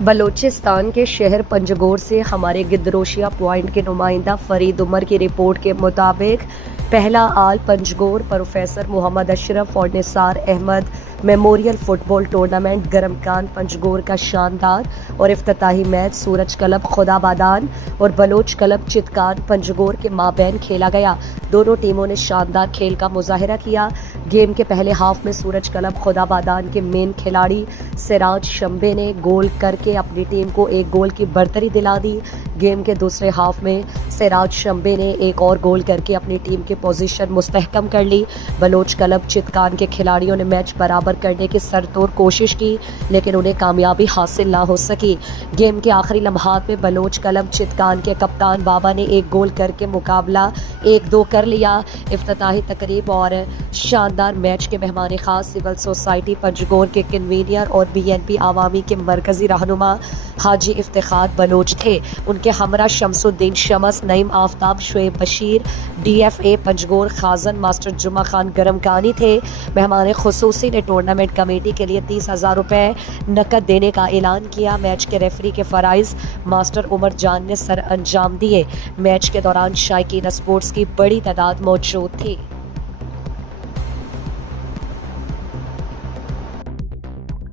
بلوچستان کے شہر پنجگور سے ہمارے گدروشیا پوائنٹ کے نمائندہ فرید عمر کی رپورٹ کے مطابق پہلا آل پنجگور پروفیسر محمد اشرف اور نثار احمد میموریل فٹ بال ٹورنامنٹ گرمکان پنجگور کا شاندار اور افتتاحی میچ سورج کلب خدابادان اور بلوچ کلب چتکان پنجگور کے مابین کھیلا گیا۔ دونوں ٹیموں نے شاندار کھیل کا مظاہرہ کیا۔ گیم کے پہلے ہاف میں سورج کلب خدابادان کے مین کھلاڑی سراج شمبے نے گول کر کے اپنی ٹیم کو ایک گول کی برتری دلا دی۔ گیم کے دوسرے ہاف میں سراج شمبے نے ایک اور گول کر کے اپنی ٹیم کی پوزیشن مستحکم کر لی۔ بلوچ کلب چتکان کے کھلاڑیوں نے میچ برابر کرنے کی سرتوڑ کوشش کی لیکن انہیں کامیابی حاصل نہ ہو سکی۔ گیم کے آخری لمحات میں بلوچ کلب چتکان کے کپتان بابا نے ایک گول کر کے مقابلہ 1-2 کر لیا۔ افتتاحی تقریب اور شاندار میچ کے مہمان خاص سول سوسائٹی پنجگور کے کنوینر اور BNP عوامی کے مرکزی رہنما حاجی افتخار بلوچ تھے۔ ان کے ہمراہ شمس الدین شمس، نعیم آفتاب، شعیب بشیر، DFA پنجگور خازن ماسٹر جمعہ خان گرمکانی تھے۔ مہمان خصوصی نے ٹورنامنٹ کمیٹی کے لیے 30,000 روپے نقد دینے کا اعلان کیا۔ میچ کے ریفری کے فرائض ماسٹر عمر جان نے سر انجام دیے۔ میچ کے دوران شائقین اسپورٹس کی بڑی تعداد موجود تھی۔